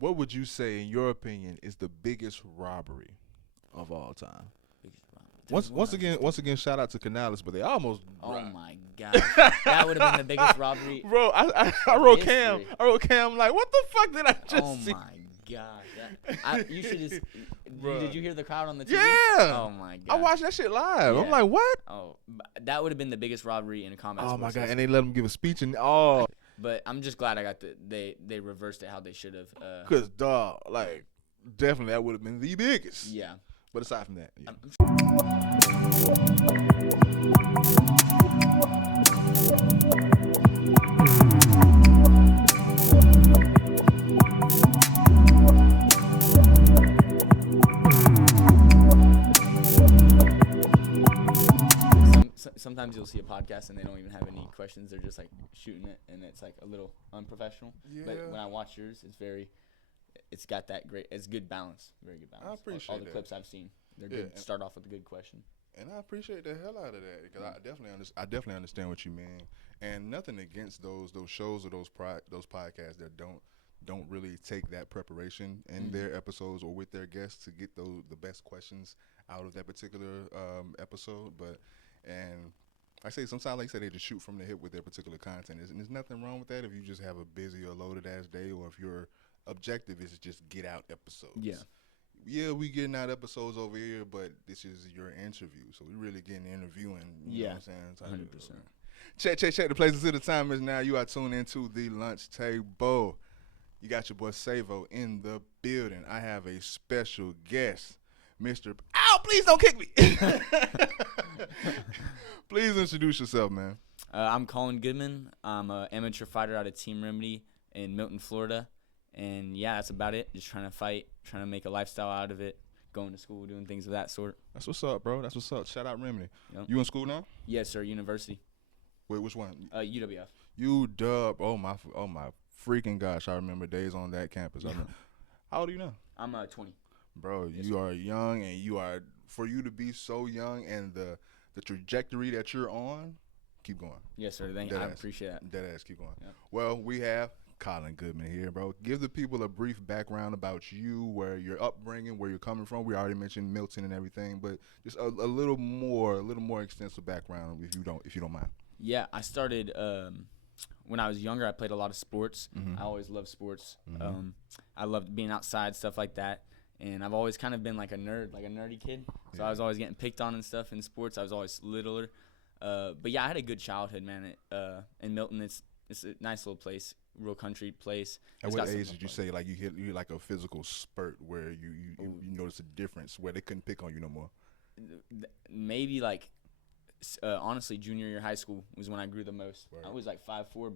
What would you say, in your opinion, is the biggest robbery of all time? Biggest robbery. Once again, shout out to Canales, but they almost. Oh my gosh, that would have been the biggest robbery. Bro, I wrote Cam. History. I wrote Cam like, what the fuck did I just Oh see? my gosh, you should just. Bruh. Did you hear the crowd on the TV? Yeah. Oh my god. I watched that shit live. I'm Yeah. like, what? Oh, that would have been the biggest robbery in a combat. Oh my sports god! history. And they let him give a speech and oh, But I'm just glad I got they reversed it how they should have. cause dog, like definitely that would have been the biggest. Yeah. But aside from that, yeah. Sometimes you'll see a podcast and they don't even have any questions. They're just like shooting it, and it's like a little unprofessional. Yeah. But when I watch yours, it's got that great, it's good balance, very good balance. I appreciate all the that. clips I've seen. They're Yeah, good. and- Start off with a good question. And I appreciate the hell out of that because I definitely understand what you mean. And nothing against those shows or those podcasts that don't really take that preparation in their episodes or with their guests to get the best questions out of that particular episode. And I say sometimes, like you said, they just shoot from the hip with their particular content. And there's nothing wrong with that if you just have a busy or loaded ass day, or if your objective is to just get out episodes. Yeah, we getting out episodes over here, but this is your interview, so we really getting interviewing. You know what I'm saying? 100%. Check. The places to the time is now. You are tuned into the lunch table. You got your boy Savo in the building. I have a special guest, Mr. Ow! Please don't kick me. Please introduce yourself, man. I'm Colin Goodman. I'm an amateur fighter out of Team Remedy in Milton, Florida. And yeah, that's about it. Just trying to fight, trying to make a lifestyle out of it, going to school, doing things of that sort. That's what's up, bro. That's what's up. Shout out Remedy. Yep. You in school now? Yes, sir. University. Wait, which one? UWF. UW. Oh my freaking gosh! I remember days on that campus. How old are you now? I'm 20. Bro, Yes, you sir. are young, and for you to be so young and the trajectory that you're on, keep going. Yes, sir. Thank you. I appreciate that. Dead ass, keep going. Yep. Well, we have Colin Goodman here, bro. Give the people a brief background about you, where your upbringing, where you're coming from. We already mentioned Milton and everything, but just a little more extensive background if you don't mind. Yeah, I started when I was younger. I played a lot of sports. Mm-hmm. I always loved sports. I loved being outside, stuff like that. And I've always kind of been like a nerdy kid. So I was always getting picked on and stuff in sports. I was always littler. But yeah, I had a good childhood, man. In Milton, it's a nice little place, real country place. At what age did you say like you hit like a physical spurt where you notice a difference where they couldn't pick on you no more? Maybe like honestly, junior year high school was when I grew the most. Word. I was like 5'4"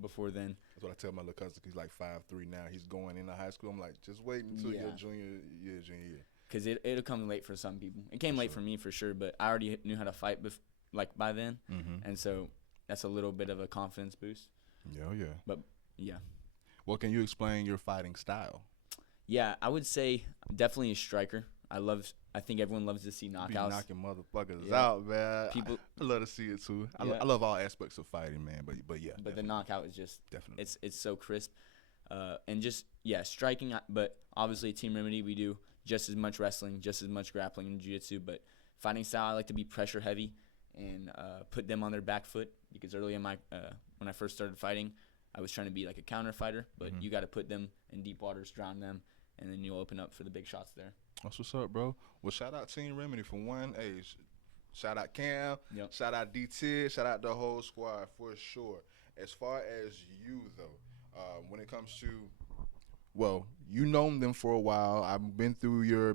before then. That's what I tell my little cousin. He's like 5'3" now. He's going into high school. I'm like, just wait until your junior year. Because it'll come late for some people. It came late for me for sure, but I already knew how to fight by then. Mm-hmm. And so that's a little bit of a confidence boost. Yeah. But yeah. Well, can you explain your fighting style? Yeah, I would say definitely a striker. I think everyone loves to see knockouts. Be knocking motherfuckers out, man. I love to see it too. Yeah. I love all aspects of fighting, man. But yeah. But the knockout is just definitely it's so crisp, and just striking. But obviously, Team Remedy, we do just as much wrestling, just as much grappling and jiu-jitsu. But fighting style, I like to be pressure heavy and put them on their back foot, because early in my when I first started fighting, I was trying to be like a counter fighter. But you got to put them in deep waters, drown them, and then you'll open up for the big shots there. That's what's up, bro. Well, shout out Team Remedy for one. Hey, shout out Cam. Yep. Shout out DT. Shout out the whole squad for sure. As far as you though, when it comes to, well, you known them for a while. I've been through your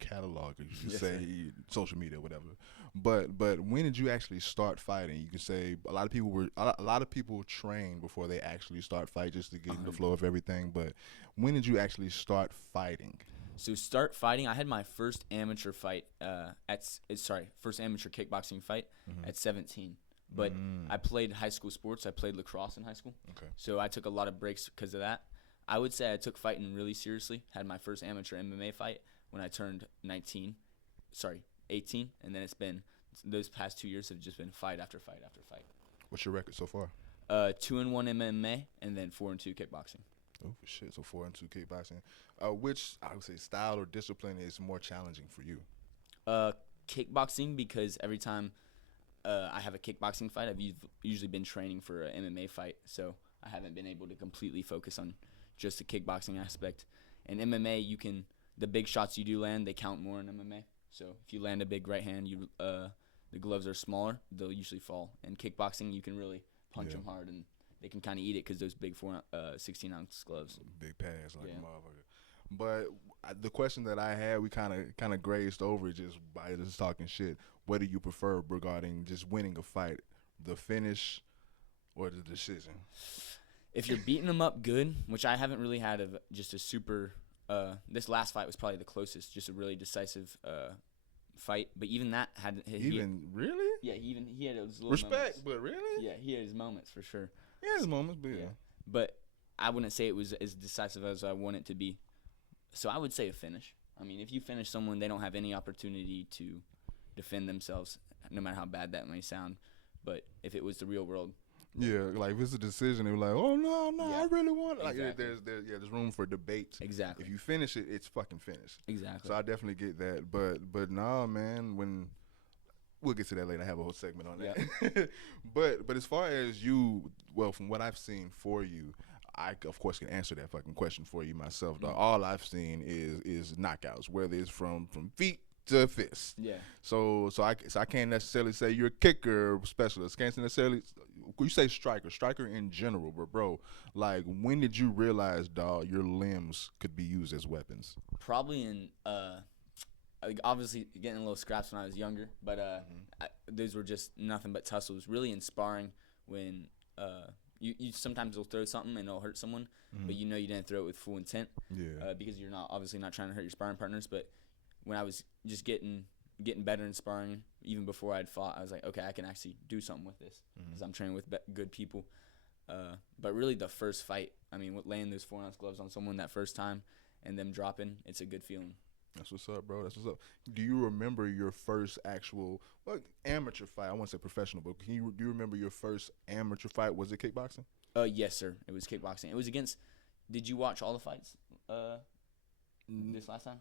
catalog, as you could say, social media, whatever. But when did you actually start fighting? You can say a lot of people train before they actually start fight, just to get in the flow of everything. But when did you actually start fighting? So start fighting, I had my first amateur fight first amateur kickboxing fight at 17. But I played high school sports. I played lacrosse in high school. Okay. So I took a lot of breaks because of that. I would say I took fighting really seriously. Had my first amateur MMA fight when I turned 18, and then it's been those past 2 years have just been fight after fight after fight. What's your record so far? 2-1 MMA and then 4-2 kickboxing. Oh, shit. So 4-2 kickboxing. Which I would say style or discipline is more challenging for you? Kickboxing, because every time I have a kickboxing fight, I've usually been training for an MMA fight, so I haven't been able to completely focus on just the kickboxing aspect. In MMA, the big shots you do land, they count more in MMA. So if you land a big right hand, the gloves are smaller, they'll usually fall. In kickboxing, you can really punch them hard, and they can kind of eat it because those big 16-ounce gloves. Big pass like a motherfucker. But the question that I had, we kind of grazed over just by just talking shit. What do you prefer regarding just winning a fight, the finish or the decision? If you're beating them up good, which I haven't really had just a super. This last fight was probably the closest, just a really decisive fight. But even that really? Yeah, he had his little respect, moments. but really? Yeah, he had his moments for sure. He had his moments, but yeah. But I wouldn't say it was as decisive as I want it to be. So I would say a finish. I mean, if you finish someone, they don't have any opportunity to defend themselves, no matter how bad that may sound. But if it was the real world. Yeah, like if it's a decision, they were like, "Oh no, I really want it." Like exactly. there's room for debate. Exactly. If you finish it, it's fucking finished. Exactly. So I definitely get that, but nah, man. When we'll get to that later, I have a whole segment on that. Yep. but as far as you, well, from what I've seen for you, I of course can answer that fucking question for you myself. Mm-hmm. All I've seen is knockouts, whether it's from feet to fist. Yeah. So I can't necessarily say you're a kicker specialist. Can't necessarily. You say striker in general, but bro, like when did you realize, dog, your limbs could be used as weapons? Probably in obviously getting a little scraps when I was younger, but those were just nothing but tussles. Really in sparring, when you sometimes will throw something and it'll hurt someone, but you know you didn't throw it with full intent. Yeah. Because you're obviously not trying to hurt your sparring partners. But when I was just getting better in sparring, even before I'd fought, I was like, okay, I can actually do something with this because I'm training with good people. But really the first fight, I mean, with laying those 4-ounce gloves on someone that first time and them dropping, it's a good feeling. That's what's up, bro. That's what's up. Do you remember your first actual amateur fight? I won't say professional, but do you remember your first amateur fight? Was it kickboxing? Yes, sir. It was kickboxing. It was against. Did you watch all the fights? This last time?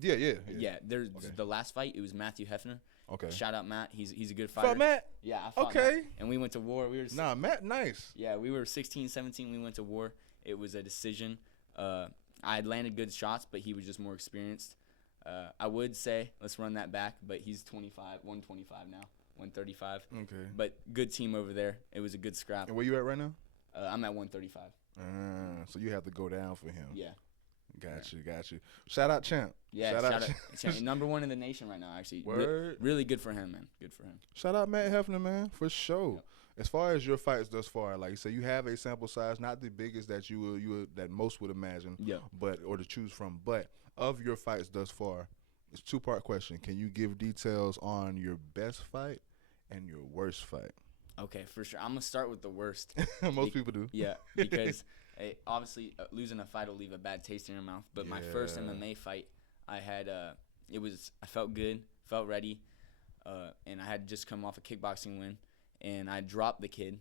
Yeah. There's the last fight. It was Matthew Hefner. Okay. Shout out Matt. He's a good fighter. Fought Matt? Yeah, I fought Matt. And we went to war. Matt, nice. Yeah, we were 16, 17. We went to war. It was a decision. I had landed good shots, but he was just more experienced. I would say let's run that back, but he's 125 now, 135. Okay. But good team over there. It was a good scrap. And where you at right now? I'm at 135. So you have to go down for him. Yeah. Got you. Shout out Champ. Yeah, shout out Champ. Number one in the nation right now, actually. Word. Really good for him, man. Good for him. Shout out Matt Hefner, man, for sure. Yep. As far as your fights thus far, like you say, you have a sample size, not the biggest that that most would imagine, or to choose from. But of your fights thus far, it's a 2-part question. Can you give details on your best fight and your worst fight? Okay, for sure. I'm gonna start with the worst. Most people do. Yeah, because obviously losing a fight will leave a bad taste in your mouth. But my first MMA fight, I had I felt good, felt ready, and I had just come off a kickboxing win, and I dropped the kid,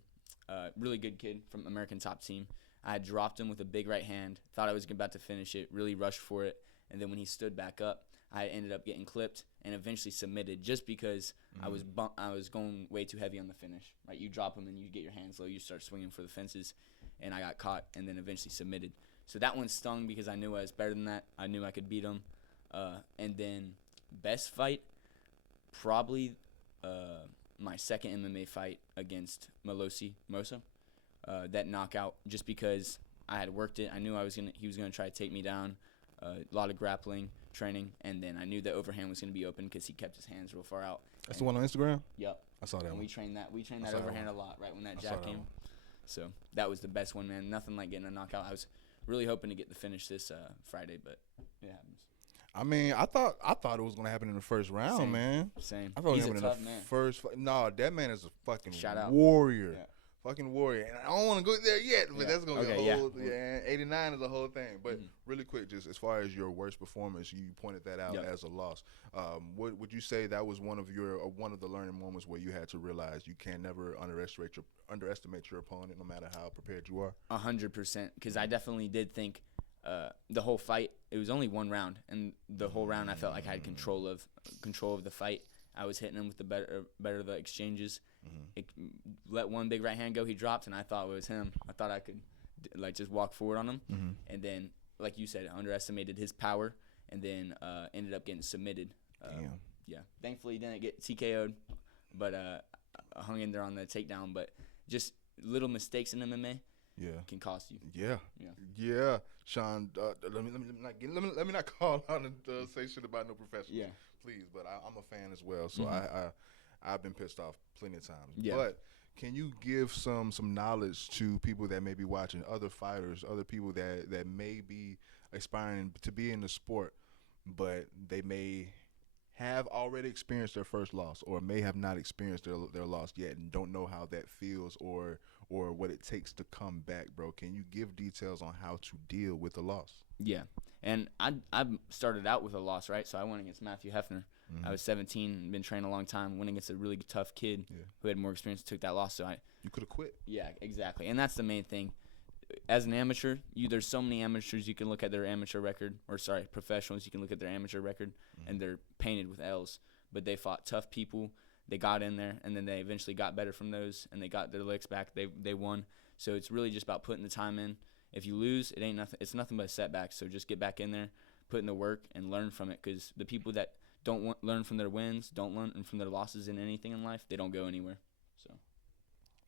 really good kid from American Top Team. I had dropped him with a big right hand, thought I was about to finish it, really rushed for it, and then when he stood back up, I ended up getting clipped and eventually submitted just because I was going way too heavy on the finish. Right, you drop him and you get your hands low, you start swinging for the fences, and I got caught and then eventually submitted. So that one stung because I knew I was better than that. I knew I could beat him. And then best fight, probably my second MMA fight against Mosa. That knockout, just because I had worked it. I knew he was gonna try to take me down. A lot of grappling training, and then I knew the overhand was going to be open because he kept his hands real far out. That's the one on Instagram? Yep. I saw that one. We trained that overhand a lot right when that jab came. So that was the best one, man. Nothing like getting a knockout. I was really hoping to get the finish this Friday, but it happens. I mean, I thought it was going to happen in the first round, Same. man. Same. I thought He's it was a going to tough happen in man. the first. No, that man is a fucking Shout out. warrior. Yeah. fucking Warrior. And I don't want to go there yet, but that's going to be a whole, 89 is a whole thing. But really quick, just as far as your worst performance, you pointed that out as a loss. What would you say that was one of the learning moments where you had to realize you can never underestimate your opponent, no matter how prepared you are? 100%, because I definitely did think the whole fight, it was only one round, and the whole round I felt like I had control of the fight. I was hitting him with the better the exchanges. It let one big right hand go, he dropped, and I thought it was him. I thought I could just walk forward on him, and then, like you said, underestimated his power, and then ended up getting submitted. Yeah, thankfully he didn't get TKO'd, but I hung in there on the takedown. But just little mistakes in MMA can cost you. Yeah. Sean, let me not call out and say shit about no professional. Yeah, please. But I'm a fan as well, so I've been pissed off plenty of times. Yeah. But can you give some knowledge to people that may be watching, other fighters, other people that may be aspiring to be in the sport, but they may have already experienced their first loss, or may have not experienced their loss yet, and don't know how that feels or what it takes to come back, bro? Can you give details on how to deal with a loss? Yeah, and I started out with a loss, right? So I went against Matthew Hefner. I was 17, been training a long time, went against a really tough kid who had more experience, took that loss. So you could have quit. Yeah, exactly, and that's the main thing. As an amateur, there's so many amateurs you can look at their amateur record, professionals, you can look at their amateur record, and they're painted with L's. But they fought tough people, they got in there, and then they eventually got better from those, and they got their licks back, they won. So it's really just about putting the time in. If you lose, it's nothing but a setback. So just get back in there, put in the work, and learn from it. Because the people that don't learn from their wins, don't learn from their losses in anything in life, they don't go anywhere. So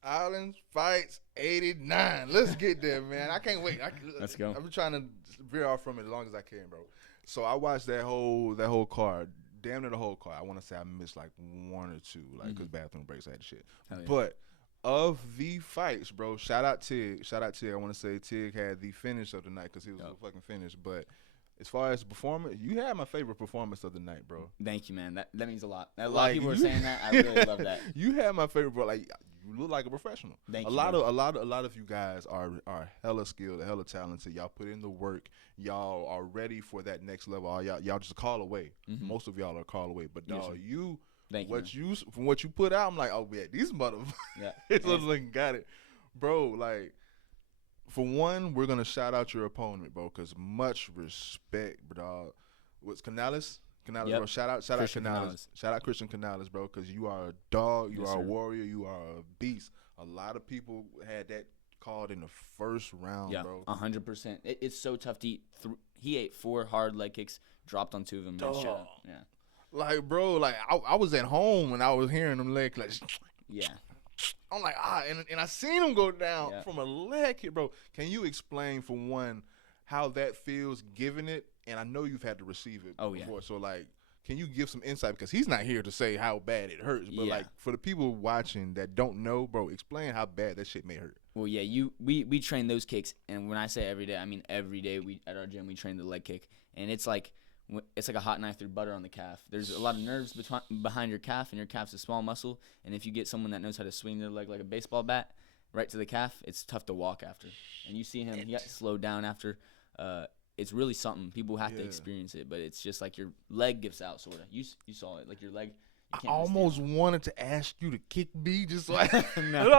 Islands Fights 89. Let's get there, man. I can't wait. Let's go. I've been trying to veer off from it as long as I can, bro. So I watched that whole card, damn near the whole card. I want to say I missed like one or two, like because bathroom breaks, I had shit. Yeah. But of the fights, bro, shout out Tig. I want to say Tig had the finish of the night because he was a fucking finish. But as far as performance, you had my favorite performance of the night, bro. Thank you, man. That means a lot. A lot of people are saying that. I really love that. You had my favorite, bro. Like, you look like a professional. Thank you. A lot of you guys are hella skilled, hella talented. Y'all put in the work. Y'all are ready for that next level. Y'all just a call away. Most of y'all are a call away. But dog, from what you put out, I'm like, oh yeah, these motherfuckers. Yeah, it's like got it, bro. Like, for one, we're gonna shout out your opponent, bro, because much respect, bro. Dog. What's Canales? Bro. Shout out Canales. Shout out Christian Canales, bro, because you are a dog, you are a warrior, you are a beast. A lot of people had that called in the first round, bro. 100%. It's so tough to eat. He ate 4 hard leg kicks, dropped on 2 of them. Yeah. Like, bro, like I was at home and I was hearing them leg kicks. Yeah. I'm like, and I seen him go down from a leg kick, bro. Can you explain, for one, how that feels giving it? And I know you've had to receive it before. So, like, can you give some insight? Because he's not here to say how bad it hurts. But, like, for the people watching that don't know, bro, explain how bad that shit may hurt. Well, yeah, we train those kicks. And when I say every day, I mean every day at our gym we train the leg kick. And it's like a hot knife through butter on the calf. There's a lot of nerves behind your calf, and your calf's a small muscle. And if you get someone that knows how to swing their leg like a baseball bat right to the calf, it's tough to walk after. And you see him, he got slowed down after. It's really something. People have to experience it, but it's just like your leg gives out, sort of. You saw it, like your leg. I almost wanted to ask you to kick me, just like no.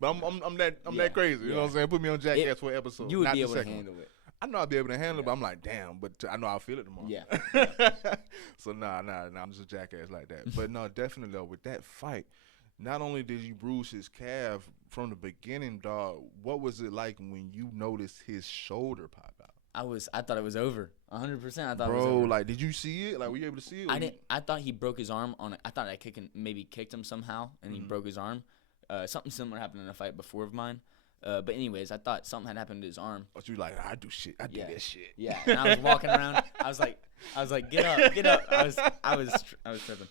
But I'm that crazy. You know what I'm saying? Put me on Jackass for an episode. You would be able to handle it. I know I'll be able to handle it, but I'm like, damn. But I know I'll feel it tomorrow. Yeah. So nah, I'm just a jackass like that. But no, definitely though, with that fight, not only did you bruise his calf from the beginning, dog, what was it like when you noticed his shoulder pop out? I thought it was over. 100%. I thought it was over. Bro, like, did you see it? Like, were you able to see it? I thought he broke his arm on it. I thought I maybe kicked him somehow, and he broke his arm. Something similar happened in a fight before of mine. But anyways, I thought something had happened to his arm. But you like, I do shit. I do that shit. Yeah. And I was walking around. I was like, get up. I was tripping.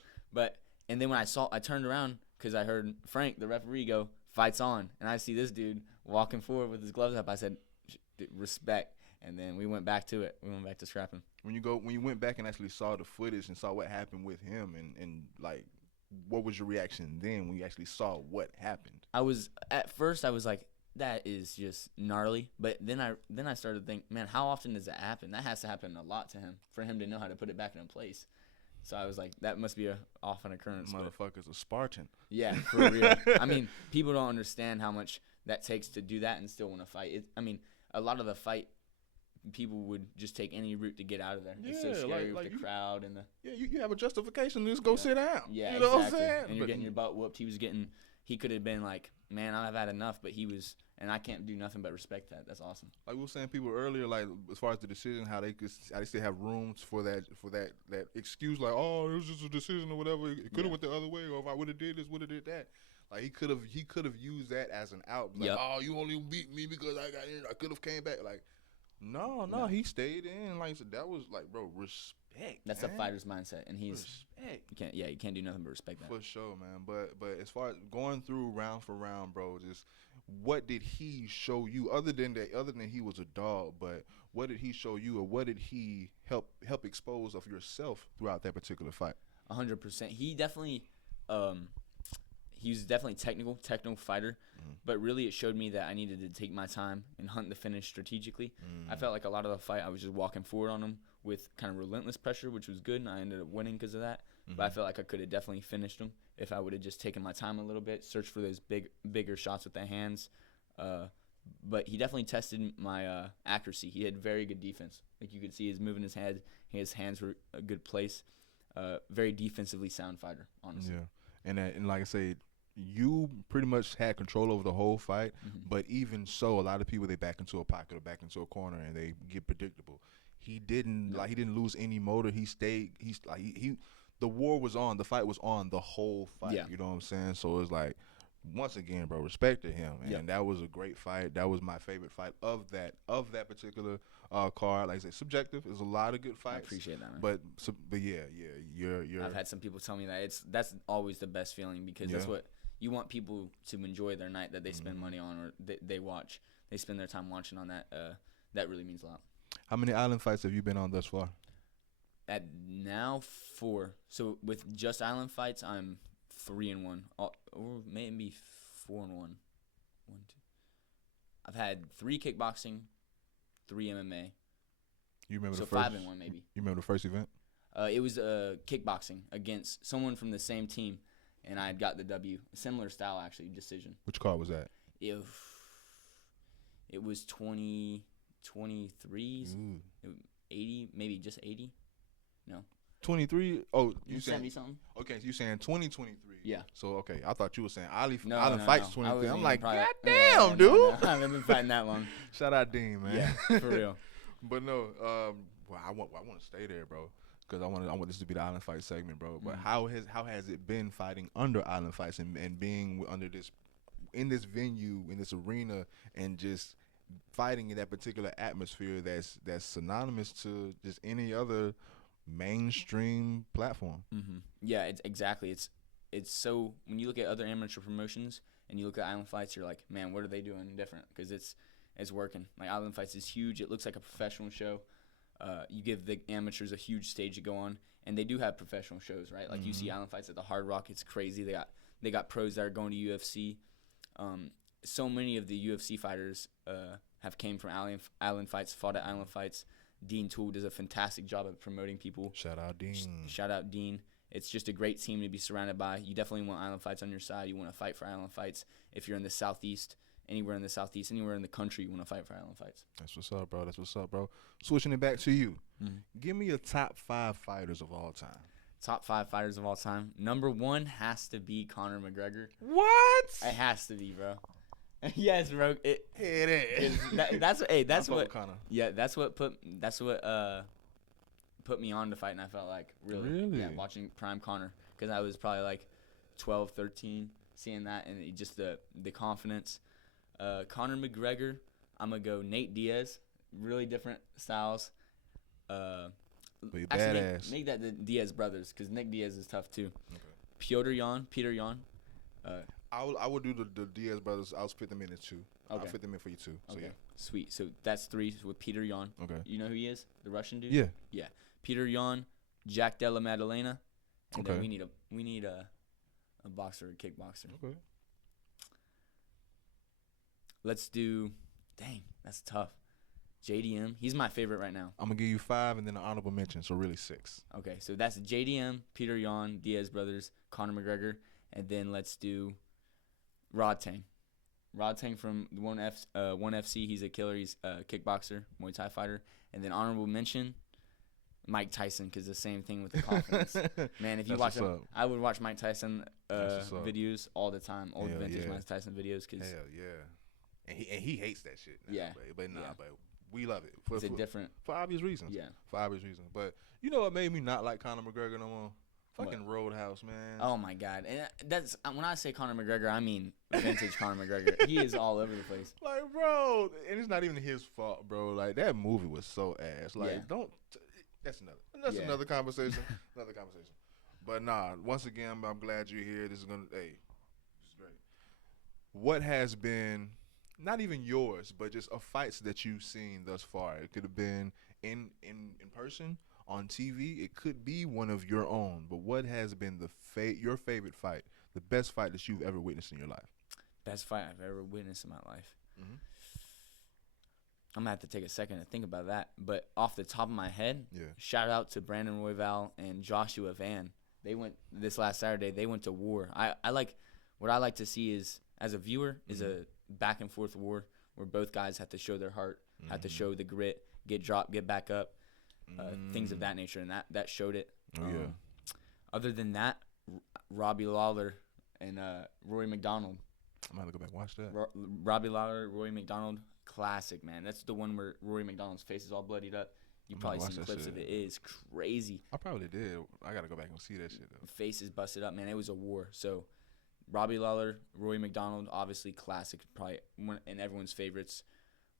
And then when I turned around because I heard Frank, the referee, go, "Fight's on," and I see this dude walking forward with his gloves up. I said, respect. And then we went back to it. We went back to scrapping. When you went back and actually saw the footage and saw what happened with him, and like, what was your reaction then when you actually saw what happened? At first I was like, that is just gnarly. But then I started to think, man, how often does that happen? That has to happen a lot to him for him to know how to put it back in place. So I was like, that must be a often occurrence. Motherfucker's a Spartan. Yeah, for real. I mean, people don't understand how much that takes to do that and still want to fight. A lot of the fight, people would just take any route to get out of there. It's so scary with the crowd and the. Yeah, you have a justification to just go sit down. Yeah, you know exactly. what I'm saying? And you're getting your butt whooped. He could have been like, man, I've had enough, but he was, and I can't do nothing but respect that. That's awesome. Like we were saying, people earlier, like as far as the decision, how they still have rooms for that excuse, like, oh, it was just a decision or whatever. It could have went the other way, or if I would have did this, would have did that. Like he could have used that as an out. Like, oh, you only beat me because I got in. I could have came back. Like, no, he stayed in. Like so that was like, bro, respect. That's man. The fighter's mindset, and he's respect. You can't do nothing but respect that. For sure, man. But as far as going through round for round, bro, just what did he show you other than he was a dog? But what did he show you, or what did he help expose of yourself throughout that particular fight? 100%. He definitely, he was definitely technical fighter. But really, it showed me that I needed to take my time and hunt the finish strategically. I felt like a lot of the fight, I was just walking forward on him with kind of relentless pressure, which was good, and I ended up winning because of that. But I felt like I could have definitely finished him if I would have just taken my time a little bit, searched for those bigger shots with the hands. But he definitely tested my accuracy. He had very good defense. Like you could see, he's moving his head. His hands were a good place. Very defensively sound fighter, honestly. Yeah, and like I said, you pretty much had control over the whole fight. But even so, a lot of people, they back into a pocket or back into a corner and they get predictable. He didn't he didn't lose any motor. He stayed. The war was on. The fight was on the whole fight. Yeah. You know what I'm saying? So it's like, once again, bro, respect to him. And that was a great fight. That was my favorite fight of that particular card. Like I said, subjective. There's a lot of good fights. I appreciate that, man. But yeah, you're. I've had some people tell me that that's always the best feeling because that's what you want people to enjoy their night that they spend money on or they watch. They spend their time watching on that. That really means a lot. How many island fights have you been on thus far? At now 4. So with just island fights, I'm 3-1, or maybe 4-1. 1, 2. I've had 3 kickboxing, 3 MMA. You remember so the first? 5-1 maybe. You remember the first event? It was kickboxing against someone from the same team, and I got the W. Similar style, actually, decision. Which card was that? It was 23s, 80, maybe just 80. No. 23? Oh, you sent me something? Okay, so you saying 2023. Yeah. So, okay, I thought you were saying Island no, Fights 23. I'm like, God damn, dude. No. I haven't been fighting that long. Shout out Dean, man. Yeah, for real. But no, well, I want to stay there, bro, because I want this to be the Island Fight segment, bro. But how has it been fighting under Island Fights and being under in this venue, in this arena, and just fighting in that particular atmosphere that's synonymous to just any other mainstream platform? Yeah, exactly. It's so when you look at other amateur promotions and you look at Island Fights, you're like, man, what are they doing different? Because it's working. Like Island Fights is huge. It looks like a professional show. You give the amateurs a huge stage to go on, and they do have professional shows, right? Like you see Island Fights at the Hard Rock. It's crazy. They got pros that are going to UFC. So many of the UFC fighters have came from Island Fights, fought at Island Fights. Dean Toole does a fantastic job at promoting people. Shout out Dean. Shout out Dean. It's just a great team to be surrounded by. You definitely want Island Fights on your side. You want to fight for Island Fights. If you're in the Southeast, anywhere in the Southeast, anywhere in the country, you want to fight for Island Fights. That's what's up, bro. Switching it back to you. Give me your top 5 fighters of all time. Top 5 fighters of all time. Number 1 has to be Conor McGregor. What? It has to be, bro. Yes, bro. It is. That's what. Conor. Yeah, that's what put me on to fight, and I felt like really? Yeah, watching Prime Conor, because I was probably like 12, 13, seeing that, and just the confidence. Conor McGregor, I'm gonna go Nate Diaz. Really different styles. But actually, badass. make that the Diaz brothers, because Nick Diaz is tough too. Okay. Peter Yan. I would do the Diaz brothers. I'll split them in 2. Okay. I'll fit them in for you 2. So okay. Yeah. Sweet. So that's 3 with Peter Yan. Okay. You know who he is? The Russian dude? Yeah. Yeah. Peter Yan, Jack Della Maddalena. And okay. then we need A boxer or a kickboxer. Okay. Let's do. Dang, that's tough. JDM. He's my favorite right now. I'm gonna give you 5 and then an honorable mention, so really 6. Okay, so that's JDM, Peter Yan, Diaz brothers, Conor McGregor, and then let's do Rod Tang. Rod Tang from One FC. He's a killer. He's a kickboxer, Muay Thai fighter, and then honorable mention. Mike Tyson, because the same thing with the confidence. Man, if you watch him, I would watch Mike Tyson videos all the time, old vintage Mike Tyson videos. Cause hell yeah, and he hates that shit. Now, yeah, but we love it. It's different for obvious reasons. Yeah, for obvious reasons. But you know what made me not like Conor McGregor no more? Fucking Roadhouse, man. Oh my God, and that's when I say Conor McGregor, I mean vintage Conor McGregor. He is all over the place. Like, bro, and it's not even his fault, bro. Like that movie was so ass. Like, don't. That's another conversation. Another conversation. But nah, once again, I'm glad you're here. This is great. What has been not even yours, but just fights that you've seen thus far? It could have been in person, on TV. It could be one of your own. But what has been your favorite fight, the best fight that you've ever witnessed in your life? Best fight I've ever witnessed in my life. Mm-hmm. I'm going to have to take a second to think about that. But off the top of my head, yeah. Shout out to Brandon Royval and Joshua Van. They went this last Saturday. They went to war. What I like to see is, as a viewer, is a back and forth war where both guys have to show their heart, have to show the grit, get dropped, get back up, things of that nature. And that showed it. Oh, yeah. Other than that, Robbie Lawler and Rory McDonald. I'm going to go back and watch that. Robbie Lawler, Rory McDonald. Classic, man. That's the one where Rory McDonald's face is all bloodied up. You probably seen clips of it. It is crazy. I probably did. I got to go back and see that shit, though. Face is busted up, man. It was a war. So, Robbie Lawler, Rory McDonald, obviously classic, probably one and everyone's favorites.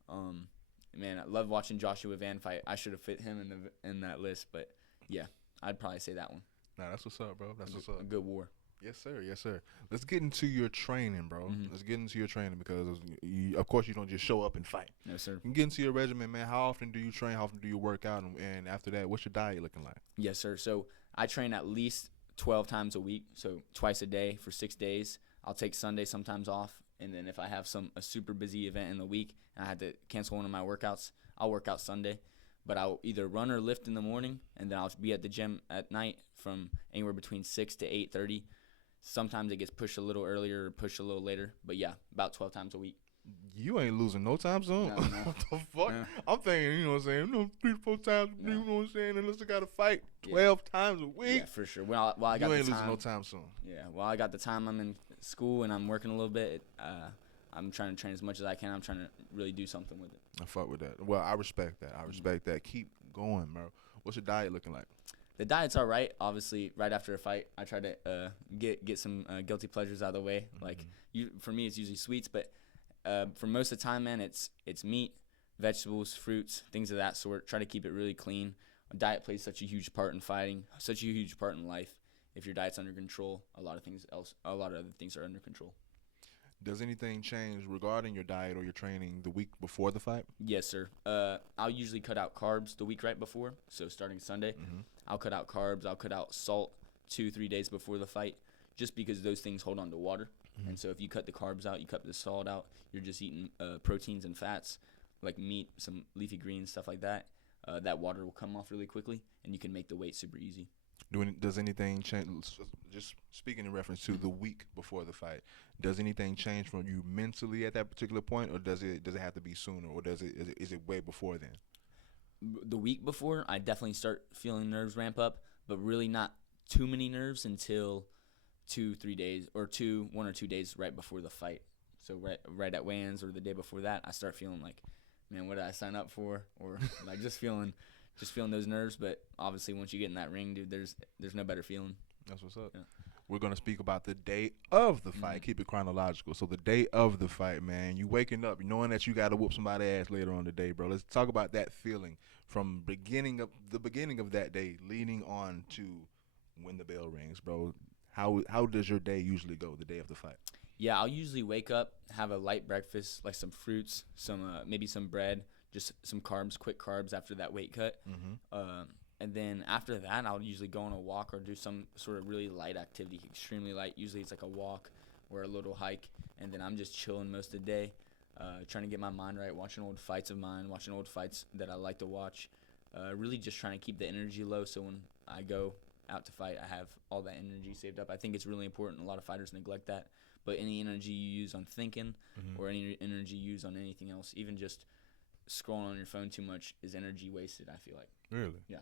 Man, I love watching Joshua Van fight. I should have fit him in that list, but yeah, I'd probably say that one. Nah, that's what's up, bro. That's what's up. A good war. Yes, sir. Yes, sir. Let's get into your training, bro. Mm-hmm. Let's get into your training because, of course, you don't just show up and fight. No, sir. You get into your regimen, man. How often do you train? How often do you work out? And after that, what's your diet looking like? Yes, sir. So I train at least 12 times a week, so twice a day for 6 days. I'll take Sunday sometimes off, and then if I have a super busy event in the week and I had to cancel one of my workouts, I'll work out Sunday. But I'll either run or lift in the morning, and then I'll be at the gym at night from anywhere between 6 to 8:30. Sometimes it gets pushed a little earlier or pushed a little later. But, yeah, about 12 times a week. You ain't losing no time soon. No. What the fuck? No. I'm thinking, you know what I'm saying, 3 to 4 times, you know what I'm saying, unless I got to fight 12 times a week. Yeah, for sure. While I got you ain't the losing time, no time soon. Yeah, while I got the time, I'm in school and I'm working a little bit. I'm trying to train as much as I can. I'm trying to really do something with it. I fuck with that. Well, I respect that. I respect that. Keep going, bro. What's your diet looking like? The diet's all right. Obviously, right after a fight, I try to get some guilty pleasures out of the way. Mm-hmm. Like for me, it's usually sweets, but for most of the time, man, it's meat, vegetables, fruits, things of that sort. Try to keep it really clean. Diet plays such a huge part in fighting, such a huge part in life. If your diet's under control, a lot of other things are under control. Does anything change regarding your diet or your training the week before the fight? Yes, sir. I'll usually cut out carbs the week right before. So starting Sunday, I'll cut out carbs. I'll cut out salt 2-3 days before the fight, just because those things hold on to water. And so if you cut the carbs out, you cut the salt out, you're just eating proteins and fats like meat, some leafy greens, stuff like that. That water will come off really quickly, and you can make the weight super easy. Does anything change? Just speaking in reference to the week before the fight, does anything change from you mentally at that particular point, or does it have to be sooner, or is it way before then? The week before, I definitely start feeling nerves ramp up, but really not too many nerves until 2-3 days or 1 or 2 days right before the fight. So right at weigh-ins or the day before that, I start feeling like, man, what did I sign up for? Or like just feeling those nerves. But obviously, once you get in that ring, dude, there's no better feeling. That's what's up. Yeah. We're going to speak about the day of the fight. Keep it chronological. So the day of the fight, man, you waking up knowing that you got to whoop somebody's ass later on the day, bro. Let's talk about that feeling from the beginning of that day leading on to when the bell rings, bro. How does your day usually go the day of the fight? Yeah, I'll usually wake up, have a light breakfast, like some fruits, maybe some bread, just some carbs, quick carbs after that weight cut. And then after that, I'll usually go on a walk or do some sort of really light activity, extremely light. Usually it's like a walk or a little hike. And then I'm just chilling most of the day, trying to get my mind right, watching old fights of mine, watching old fights that I like to watch. Really just trying to keep the energy low so when I go out to fight, I have all that energy saved up. I think it's really important. A lot of fighters neglect that. But any energy you use on thinking or any energy you use on anything else, even just scrolling on your phone too much, is energy wasted, I feel like. Really? Yeah.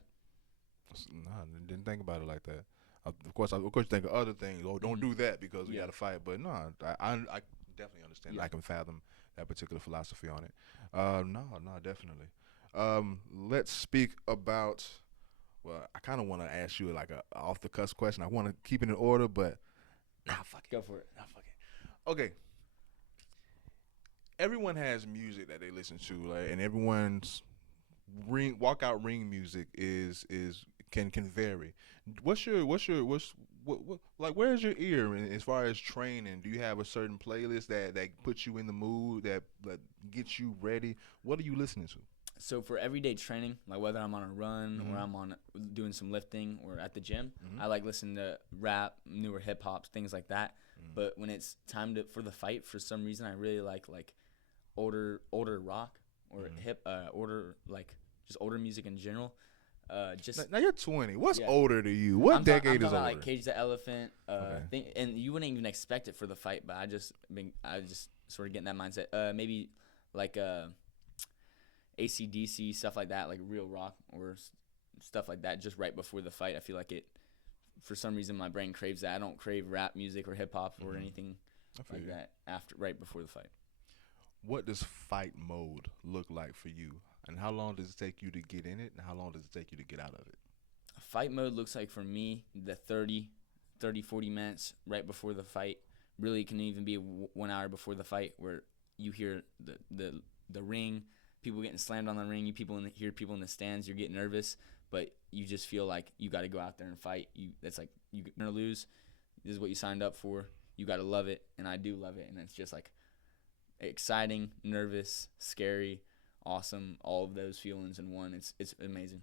Nah, I didn't think about it like that. Of course, you think of other things. Oh, don't do that because we got to fight. But no, I definitely understand. Yeah. I can fathom that particular philosophy on it. No, definitely. Let's speak about. Well, I kind of want to ask you like a off the cuff question. I want to keep it in order, but fuck it. Go for it. Nah, fuck it. Okay. Everyone has music that they listen to, like, and everyone's walkout ring music can vary. What's like? Where's your ear as far as training? Do you have a certain playlist that puts you in the mood that gets you ready? What are you listening to? So for everyday training, like whether I'm on a run or I'm on doing some lifting or at the gym, I like listening to rap, newer hip hop, things like that. But when it's time for the fight, for some reason I really like older rock or just older music in general. Now you're 20. What's Yeah. older to you? What decade is older? Like Cage the Elephant, and you wouldn't even expect it for the fight, but I just sort of getting that mindset. Maybe like AC/DC, stuff like that, like real rock or stuff like that, just right before the fight. I feel like it, for some reason, my brain craves that. I don't crave rap music or hip hop or anything like that right before the fight. What does fight mode look like for you? And how long does it take you to get in it? And how long does it take you to get out of it? Fight mode looks like for me the 30, 40 minutes right before the fight. Really can even be 1 hour before the fight where you hear the ring, people getting slammed on the ring, hear people in the stands, you're getting nervous, but you just feel like you got to go out there and fight. That's like you're going to lose. This is what you signed up for. You got to love it, and I do love it, and it's just like exciting, nervous, scary, awesome, all of those feelings in one. It's amazing.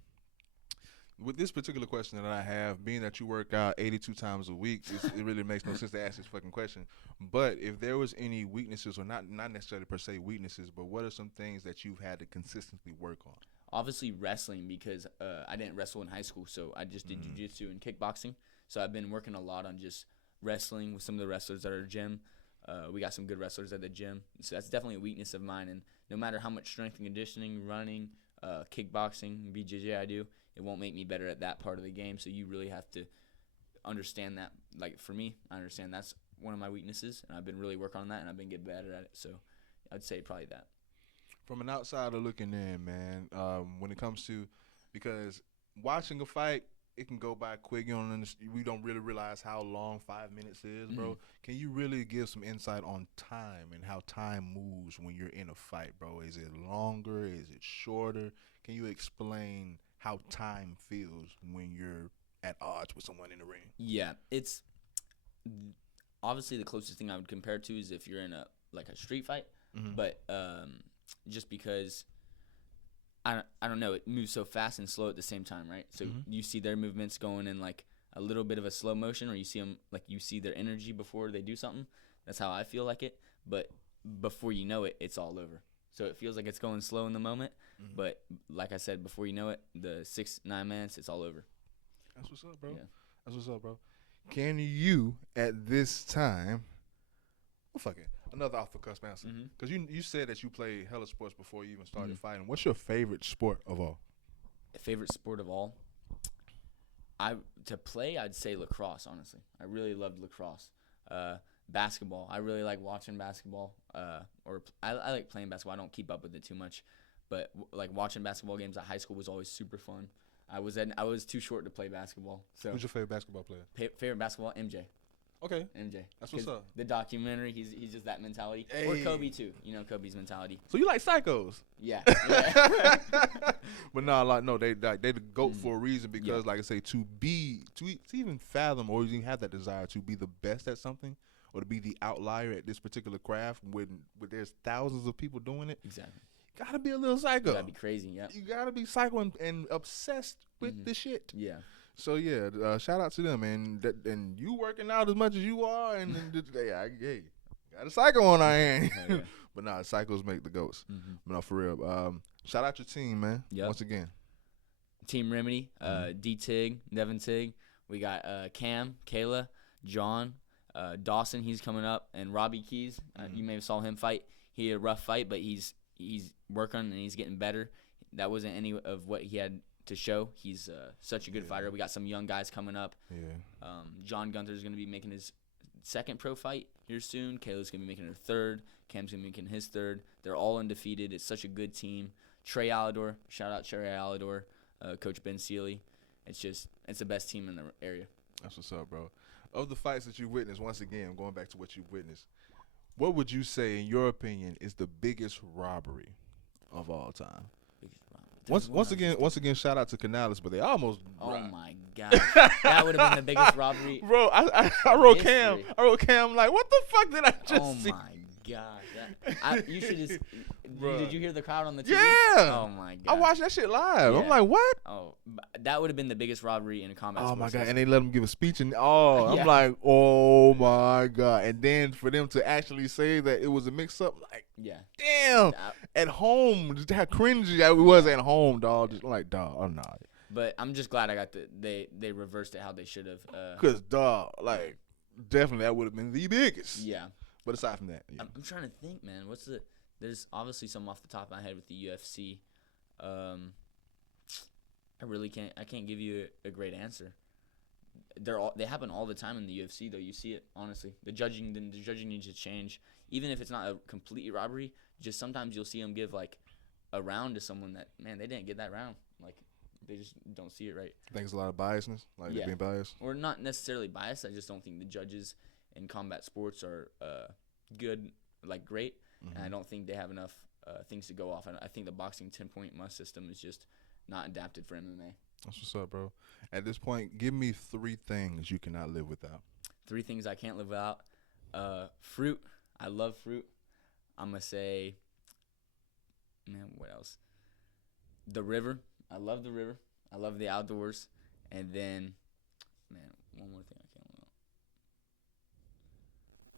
With this particular question that I have, being that you work out 82 times a week, it really makes no sense to ask this fucking question. But if there was any weaknesses, or not necessarily per se weaknesses, but what are some things that you've had to consistently work on? Obviously wrestling, because I didn't wrestle in high school, so I just did jiu-jitsu and kickboxing. So I've been working a lot on just wrestling with some of the wrestlers at our gym. We got some good wrestlers at the gym, so that's definitely a weakness of mine. And no matter how much strength and conditioning, running, kickboxing, BJJ I do, it won't make me better at that part of the game. So you really have to understand that. Like for me, I understand that's one of my weaknesses, and I've been really working on that, and I've been getting better at it. So I'd say probably that. From an outsider looking in, man, when it comes to, because watching a fight, it can go by quick. We don't really realize how long 5 minutes is, bro. Can you really give some insight on time and how time moves when you're in a fight, bro? Is it longer? Is it shorter? Can you explain how time feels when you're at odds with someone in the ring? Yeah, it's obviously the closest thing I would compare it to is if you're in a street fight, but just because I don't know, it moves so fast and slow at the same time, right? So you see their movements going in like a little bit of a slow motion, or you see them like you see their energy before they do something. That's how I feel like it. But before you know it, it's all over. So it feels like it's going slow in the moment, but like I said, before you know it, the 6-9 minutes, it's all over. That's what's up, bro. Yeah. That's what's up, bro. Can you at this time? Oh, fuck it. Another off the cuff answer. Because you said that you played hella sports before you even started fighting. What's your favorite sport of all? Favorite sport of all? To play, I'd say lacrosse, honestly. I really loved lacrosse. Basketball. I really like watching basketball. Or I like playing basketball. I don't keep up with it too much. But like watching basketball games at high school was always super fun. I was too short to play basketball. So who's your favorite basketball player? Favorite basketball, MJ. Okay. MJ. That's what's up. The documentary, he's just that mentality. Hey. Or Kobe too. You know Kobe's mentality. So you like psychos? Yeah. But no, they the GOAT for a reason, because like I say, to even fathom or even have that desire to be the best at something, or to be the outlier at this particular craft when there's thousands of people doing it. Exactly. gotta be a little psycho. You gotta be crazy. Yeah. You gotta be psycho and obsessed with the shit. Yeah. So yeah, shout out to them, and you working out as much as you are, and hey, got a psycho on our hand. Yeah. But nah, psychos make the goats. Mm-hmm. But no, for real. Shout out your team, man. Yep. Once again. Team Remedy, D Tig, Devin Tig. We got Cam, Kayla, John, Dawson. He's coming up, and Robbie Keys. You may have saw him fight. He had a rough fight, but he's working and he's getting better. That wasn't any of what he had to show. He's such a good fighter. We got some young guys coming up. Yeah. John Gunther's going to be making his second pro fight here soon. Kayla's going to be making her third. Cam's going to be making his third. They're all undefeated. It's such a good team. Trey Alador, shout out Trey Alador, Coach Ben Sealy. It's the best team in the area. That's what's up, bro. Of the fights that you've witnessed, once again, going back to what you've witnessed, what would you say, in your opinion, is the biggest robbery of all time? Once again, shout out to Canales, but they almost. Oh my God, that would have been the biggest robbery. Bro, I wrote Cam. Like, what the fuck did I just see? Oh my God, you should just. Did you hear the crowd on the TV? Yeah. Oh my God. I watched that shit live. Yeah. I'm like, what? Oh, that would have been the biggest robbery in a combat. Oh my God, history. and they let him give a speech, and I'm Yeah. like, oh my God, and then for them to actually say that it was a mix-up, like, Yeah. damn, at home, just how cringy it was at home, dog. Just like, dog, I'm not. But I'm just glad I got they reversed it how they should have. Cause dog, like, definitely that would have been the biggest. Yeah. But aside from that, yeah. I'm trying to think, man. There's obviously some off the top of my head with the UFC. I can't give you a great answer. They happen all the time in the UFC, though. You see it, honestly. The judging needs to change. Even if it's not a complete robbery, just sometimes you'll see them give like a round to someone that, man, they didn't get that round. Like, they just don't see it right. I think it's a lot of biasness, like Yeah. being biased. Or not necessarily biased. I just don't think the judges in combat sports are good, like great. And I don't think they have enough things to go off. I think the boxing 10-point must system is just not adapted for MMA. That's what's up, bro. At this point, give me 3 things you cannot live without. 3 things I can't live without. Fruit. I love fruit. I'm going to say, man, what else? The river. I love the river. I love the outdoors. And then, man, one more thing I can't live without.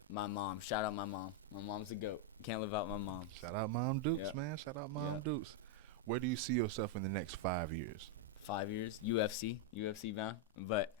My mom. Shout out my mom. My mom's a goat. Can't live out my mom. Shout out Mom Dukes, Yep. man. Shout out Mom Yep. Dukes. Where do you see yourself in the next 5 years? 5 years, UFC bound. But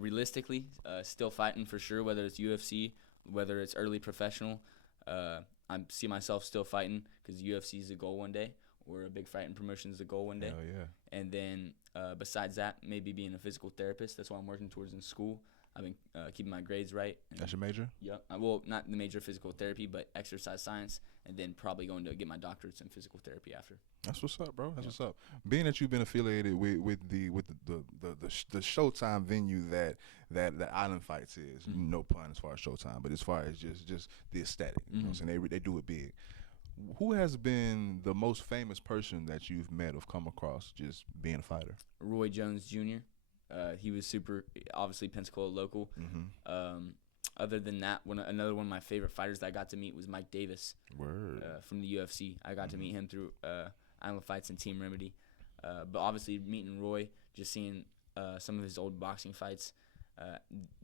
realistically, still fighting for sure, whether it's UFC, whether it's early professional. I see myself still fighting because UFC is the goal one day, or a big fighting promotion is the goal one day. Hell yeah. And then besides that, maybe being a physical therapist. That's what I'm working towards in school. I've been keeping my grades right. That's your major? Yep. Well, not the major physical therapy, but exercise science, and then probably going to get my doctorates in physical therapy after. That's what's up, bro. That's what's up. Being that you've been affiliated with the Showtime venue that Island Fights is, no pun as far as Showtime, but as far as just the aesthetic, you know what I'm saying? They do it big. Who has been the most famous person that you've met or come across just being a fighter? Roy Jones Jr. He was super, obviously Pensacola local. Other than that, another one of my favorite fighters that I got to meet was Mike Davis. Word. From the UFC. I got to meet him through Island Fights and Team Remedy. But obviously meeting Roy, just seeing some of his old boxing fights,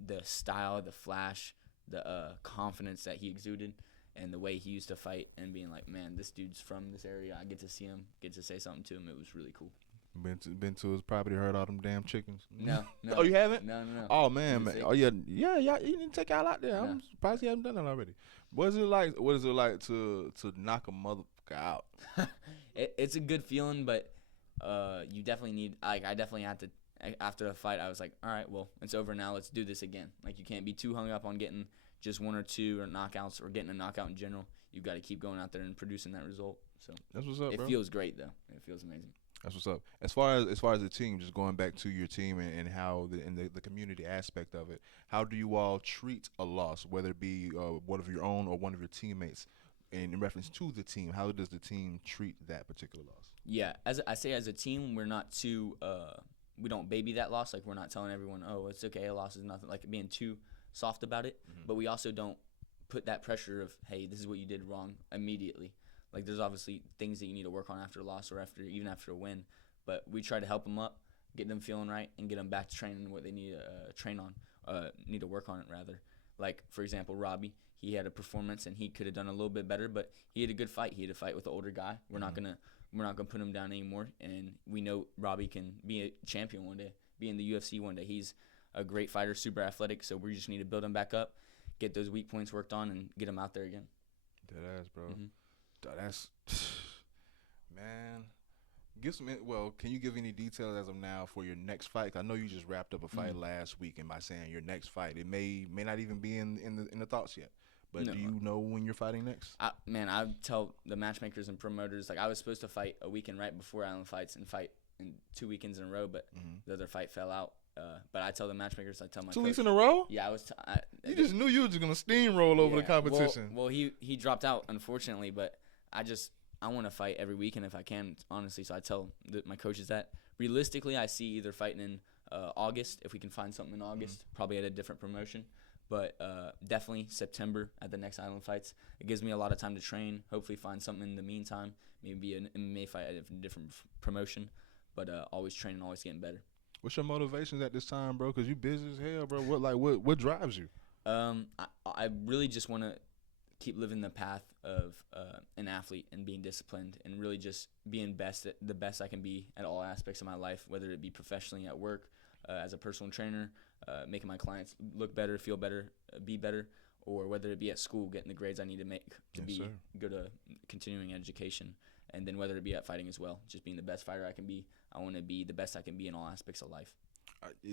the style, the flash, the confidence that he exuded, and the way he used to fight, and being like, man, this dude's from this area. I get to see him, get to say something to him. It was really cool. Been to his property, heard all them damn chickens. No. Oh, you haven't? No. Oh man. See? Oh yeah. You need to take y'all out there. I'm surprised you haven't done that already. What is it like to knock a motherfucker out? It's a good feeling, but you definitely need. I definitely had to. After the fight, I was like, all right, well, it's over now. Let's do this again. Like, you can't be too hung up on getting just 1 or 2 or knockouts or getting a knockout in general. You've got to keep going out there and producing that result. So that's what's up, bro. It feels great though. It feels amazing. That's what's up. As far as the team, just going back to your team and how the community aspect of it, how do you all treat a loss, whether it be one of your own or one of your teammates, in reference to the team? How does the team treat that particular loss? Yeah, as a team, we're not too we don't baby that loss. Like, we're not telling everyone, oh, it's okay, a loss is nothing, like being too soft about it. But we also don't put that pressure of, hey, this is what you did wrong immediately. Like there's obviously things that you need to work on after a loss or even after a win, but we try to help them up, get them feeling right, and get them back to training what they need to train on, need to work on it rather. Like for example, Robbie, he had a performance and he could have done a little bit better, but he had a good fight. He had a fight with the older guy. We're not gonna put him down anymore, and we know Robbie can be a champion one day, be in the UFC one day. He's a great fighter, super athletic, so we just need to build him back up, get those weak points worked on, and get him out there again. Dead ass, bro. That's man. Can you give any details as of now for your next fight? I know you just wrapped up a fight last week, and by saying your next fight, it may not even be in the thoughts yet. But do you know when you're fighting next? I tell the matchmakers and promoters, like I was supposed to fight a weekend right before Island Fights and fight in 2 weekends in a row, but the other fight fell out. But I tell the matchmakers, I tell my 2 coach, weeks in a row? Yeah, you just knew you were just gonna steamroll over the competition. Well, he dropped out unfortunately, but I want to fight every weekend if I can, honestly. So I tell my coaches that realistically, I see either fighting in August if we can find something in August, probably at a different promotion. But definitely September at the next Island Fights. It gives me a lot of time to train, hopefully find something in the meantime, maybe an MMA fight at a different promotion, but always training, always getting better. What's your motivations at this time, bro? Because you busy as hell, bro. What drives you? I really just want to keep living the path of an athlete and being disciplined and really just being the best I can be at all aspects of my life, whether it be professionally at work, as a personal trainer, making my clients look better, feel better, be better, or whether it be at school, getting the grades I need to make to go to continuing education, and then whether it be at fighting as well, just being the best fighter I can be. I want to be the best I can be in all aspects of life.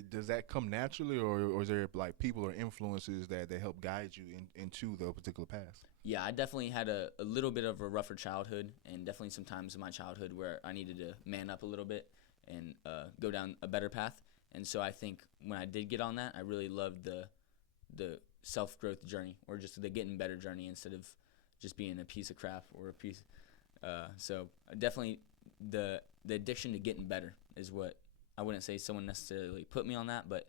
Does that come naturally, or is there like people or influences that help guide you into the particular path? Yeah, I definitely had a little bit of a rougher childhood, and definitely some times in my childhood where I needed to man up a little bit and go down a better path. And so I think when I did get on that, I really loved the self-growth journey, or just the getting better journey, instead of just being a piece of crap or a piece. So definitely the addiction to getting better is what, I wouldn't say someone necessarily put me on that, but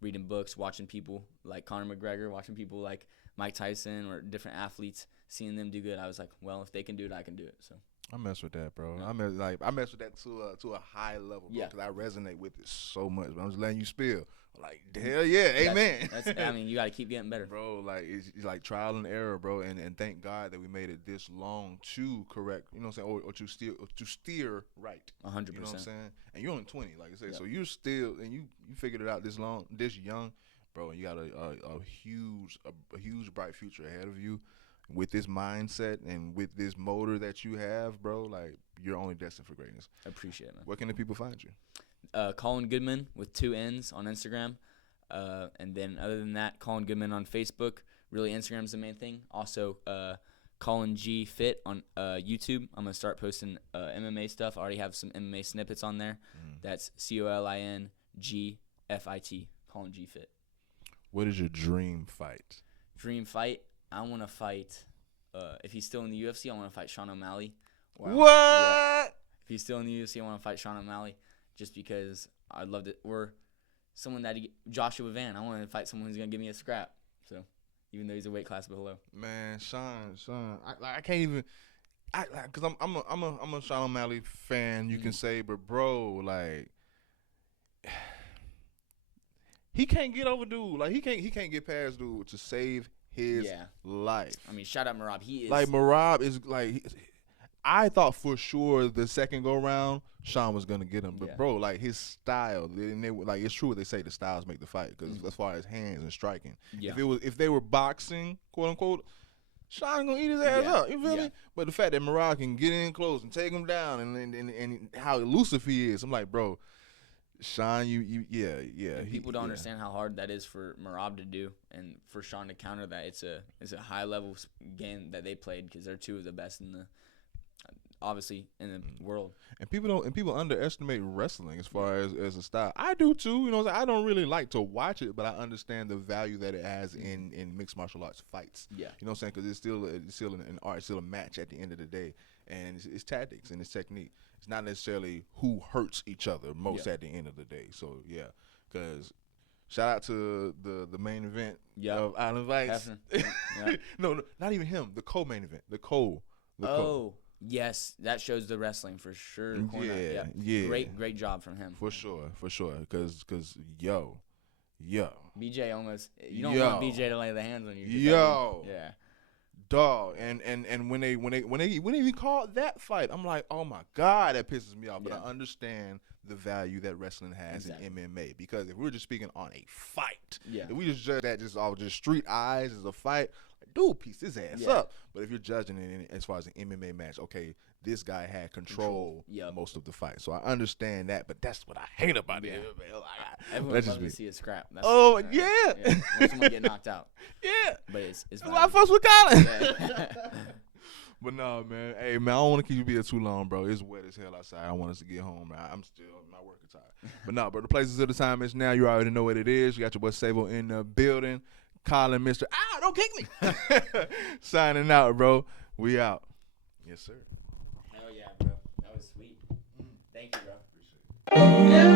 reading books, watching people like Conor McGregor, watching people like Mike Tyson or different athletes, seeing them do good, I was like, well, if they can do it, I can do it. So I mess with that, bro. Yeah. I mess with that to a high level, bro, because I resonate with it so much. But I'm just letting you spill. Like, hell yeah, amen. I mean, you got to keep getting better, bro. Like it's like trial and error, bro. And thank God that we made it this long to correct. You know what I'm saying? Or to steer right. 100%. You know what I'm saying? And you're only 20, like I said. Yep. So you're still, and you figured it out this young, bro. And you got a huge bright future ahead of you. With this mindset and with this motor that you have, bro, like, you're only destined for greatness. I appreciate it, man. Where can the people find you? Colin Goodman with 2 N's on Instagram. And then other than that, Colin Goodman on Facebook. Really, Instagram's the main thing. Also, Colin G Fit on YouTube. I'm going to start posting MMA stuff. I already have some MMA snippets on there. That's COLINGFIT, Colin G Fit. What is your dream fight? Dream fight? I want to fight, if he's still in the UFC, I want to fight Sean O'Malley. What? If he's still in the UFC, I want to fight Sean O'Malley just because I'd love to. Or someone Joshua Van. I want to fight someone who's going to give me a scrap. So, even though he's a weight class below. Man, Sean, I can't even. Because I'm a Sean O'Malley fan, you can say, but bro, like, he can't get over dude. Like, he can't get past dude to save his life. I mean, shout out Merab. He is like, Merab is like, I thought for sure the second go round Sean was gonna get him, but bro, like, his style, like, it's true what they say, the styles make the fight, because as far as hands and striking, if they were boxing, quote unquote, Sean gonna eat his ass up. You feel me? But the fact that Merab can get in close and take him down, and how elusive he is, I'm like, bro, Sean, people don't understand how hard that is for Merab to do, and for Sean to counter that. It's a high level game that they played, because they're two of the best in the world. And people underestimate wrestling as far as a style. I do too. You know, I don't really like to watch it, but I understand the value that it has in mixed martial arts fights. Yeah, you know what I'm saying? Because it's still an art, it's still a match at the end of the day, and it's tactics and it's technique. It's not necessarily who hurts each other most at the end of the day. So, yeah, because shout out to the main event of Island Fights. No, not even him. The co-main event. The Yes, that shows the wrestling for sure. Yeah, yeah. Great job from him. For sure. Cause yo. BJ almost. You don't want BJ to lay the hands on you. Yeah. Dog, and when they even called that fight, I'm like, oh my God, that pisses me off. But I understand the value that wrestling has in MMA, because if we were just speaking on a fight, if we just judge that just street eyes as a fight, like, dude, piece his ass up. But if you're judging it as far as an MMA match, okay, this guy had control most of the fight, so I understand that. But that's what I hate about it. Everyone loves to see a scrap. That's, when someone get knocked out. Yeah, but it's why I fuss with Colin. But no, man. Hey, man, I don't want to keep you here too long, bro. It's wet as hell outside. I want us to get home. I'm still my work is tired. But no, bro, the places of the time is now. You already know what it is. You got your boy Savo in the building. Colin, Mr. Don't kick me. Signing out, bro. We out. Yes, sir. Hell yeah, bro. That was sweet. Thank you, bro. Appreciate it.